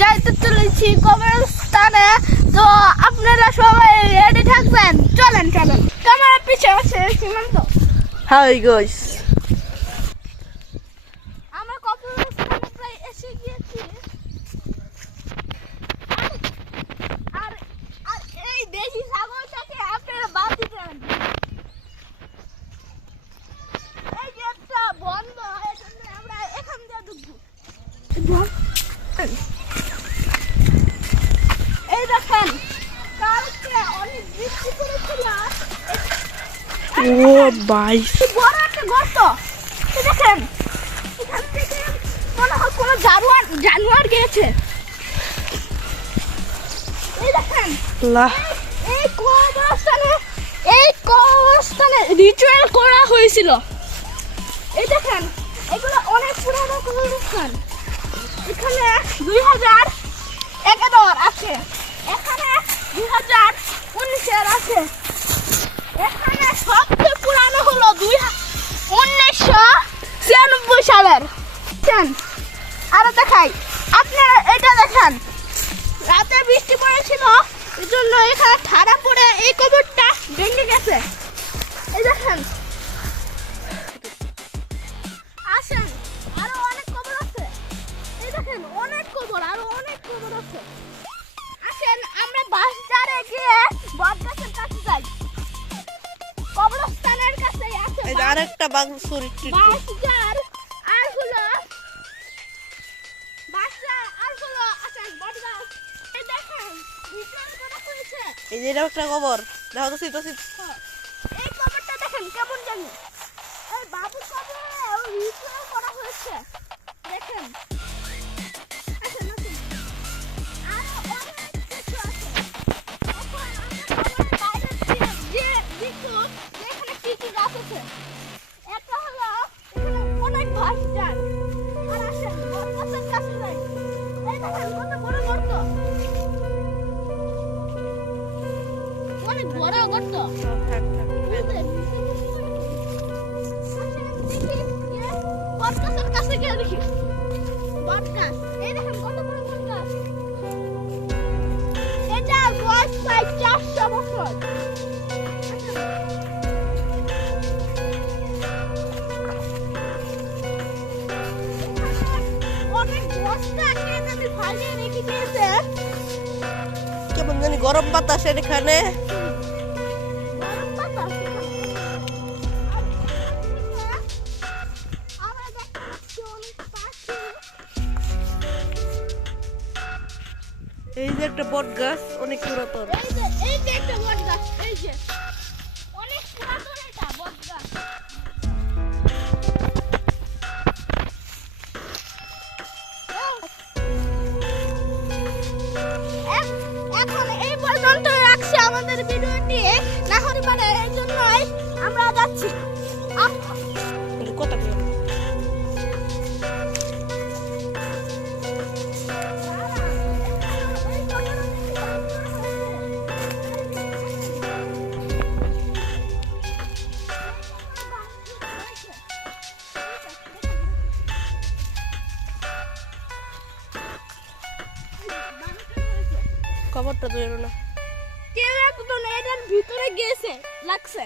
যাইতে চলেছি কবরস্থানে। তো আপনারা সবাই রেডি থাকবেন। চলেন চলেন, ক্যামেরা পিছে আছে সীমান্ত। হাই গাইস, আমরা কবরস্থানে প্রায় এসে গিয়েছি। আর আর এই দেশি ছাগলটাকে আপনারা বাদ দিতেন। এই গেটটা বন্ধ, এজন্য আমরা এখান দিয়ে ঢুকবো। এই দেখেন, কালকে অনেক বৃষ্টি পড়েছিল। ও ভাই, বড় একটা গর্ত। এই দেখেন, এখান থেকে মনে হয় কোনো জানোয়ার গিয়েছে। এই দেখেন, এই কবরস্থানে রিচুয়াল করা হয়েছিল। এই দেখেন, এগুলো অনেক পুরানো কবরস্থান। এখানে 2011 আছে, এখানে 2019 আছে, এখানে সবচেয়ে পুরানো হলো 1996 সালের। আরো দেখাই, আপনারা এটা দেখেন, রাতে বৃষ্টি পড়েছিল, এই জন্য এখানে ঠাড়া পড়ে এই কবরটা ভেঙে গেছে। এই দেখেন, আসেন, আরো অনেক কবর আছে। এই দেখেন, অনেক কবর, আরো অনেক কবর আছে। আসেন, আমরা বাসটারে গিয়ে বটগাছের কাছে যাই। কবরস্থানের কাছে আছে এই যে আরেকটা বাংসুর বাসটার, আর হলো বাসটার, আর হলো আসেন বটগাছ। এই দেখেন, রিটার্ন করা হয়েছে। এই যে এটা একটা কবর, দেখো তো সিট। এই কবরটা দেখেন কেমন জানি, এই বাবু কবরে রিটার্ন করা হয়েছে। দেখেন, আসেন আসেন, আরো অনেক কিছু আছে। এখন আমরা কবরের বাইরে যে দেখো এখানে কি কি গাছ আছে। একটা হলো এখানে অনেক বাসটার। আর আসেন বটগাছের কাছে যাই। এই দেখেন কত বড় গর্ত, অনেক বড় গর্ত। বটগাছের কাছে গিয়ে দেখি, বটগাছ, এই দেখেন কত বড় বটগাছ। এটার বয়স প্রায় 400 বছর। অনেক বস্তা খেয়ে আমি ভালিয়ে রেখে দিয়েছে। কেমন জানি গরম বাতাস এখানে। গরম বাতাস এখানে। আর এদিকে আমরা দেখতে পাচ্ছি অনেক পাখি। এই যে একটা বট গাছ, অনেক পুরাতন। এই যে একটা বটগাছ, এই যে অনেক পুরাতন এটা বটগাছ। এখন এই পর্যন্ত রাখছি আমাদের ভিডিওটি। নাহরিপাড়ার জন্যই আমরা যাচ্ছি। কত কবরটা তো এলো না, কেউ একজন এটার ভিতরে গিয়েছে লাগছে।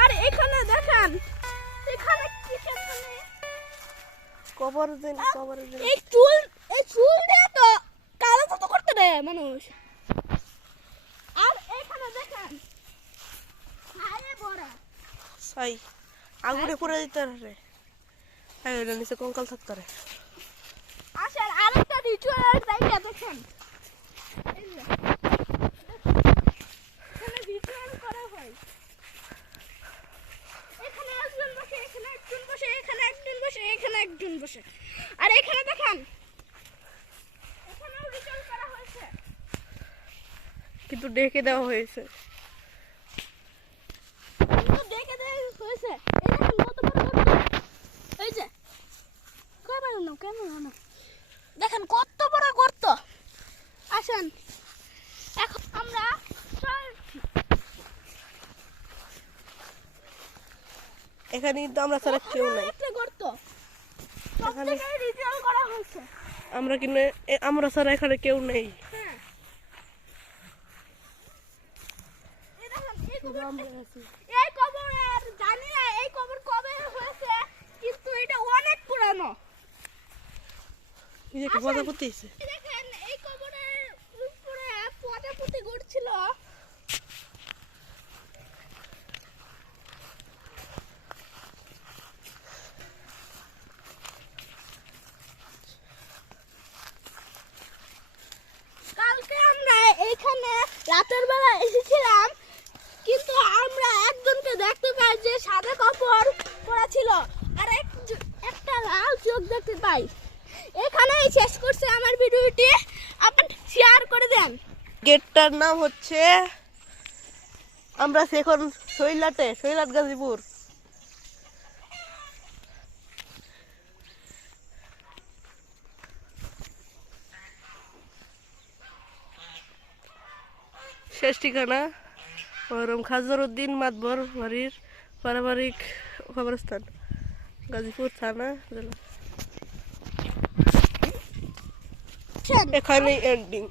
আর এখানে দেখেন, এখানে কিসের জন্য কবরের এই চুল দিয়ে তো কালো তো করতে দেয় মানুষ। আর এখানে দেখেন ছায়ে ভরা। সাই আগুনে পুড়ে দিতে রে। হ্যাঁ, এটা নিচে কঙ্কাল থাকতে রে। আসেন আরেকটা রিচুয়াল জায়গা দেখেন। এই যে, এখানে রিচুয়াল করা হয়। এখানে একজন বসে, এখানে একজন বসে, এখানে একজন বসে, এখানে একজন বসে। আর এখানে দেখেন, এখানেও রিচুয়াল করা হয়েছে। কিন্তু ডেকে দেওয়া হয়েছে। কিন্তু দেখে হয়েছে। এই দেখেন কত বড় গর্ত। এই যে কেমন দেখেন কত বড় গর্ত। আসেন, এখন আমরা এখানে কিন্তু আমরা ছাড়া কেউ নাই। একটা গর্ত, সব জায়গায় রিচুয়াল করা হয়েছে। আমরা কিনে আমরা ছাড়া এখানে কেউ নেই। হ্যাঁ এই দেখেন, এই কবর জানি না এই কবর কবে হয়েছে, কিন্তু এটা অনেক পুরানো। এই যে একটা প্রজাপতি আছে। এই দেখেন এই কবরের উপরে প্রজাপতি ঘুরছিল। কালকে আমরা এইখানে রাতের বেলা এসেছিলাম, কিন্তু আমরা একজনকে দেখতে পাই যে সাদা কাপড় পরা ছিল, আর একটা লাল চোখ দেখতে পাই। এখানেই শেষ করছে আমার ভিডিওটি, আপনি শেয়ার করে দেন। গেটটার নাম হচ্ছে, আমরা আছি এখন শৈলাট গাজীপুর। শেষ ঠিকানা মহরম খাজরউদ্দিন মাতবর বাড়ির পারিবারিক কবরস্থান, গাজীপুর থানা জেলা। এখানেই এন্ডিং।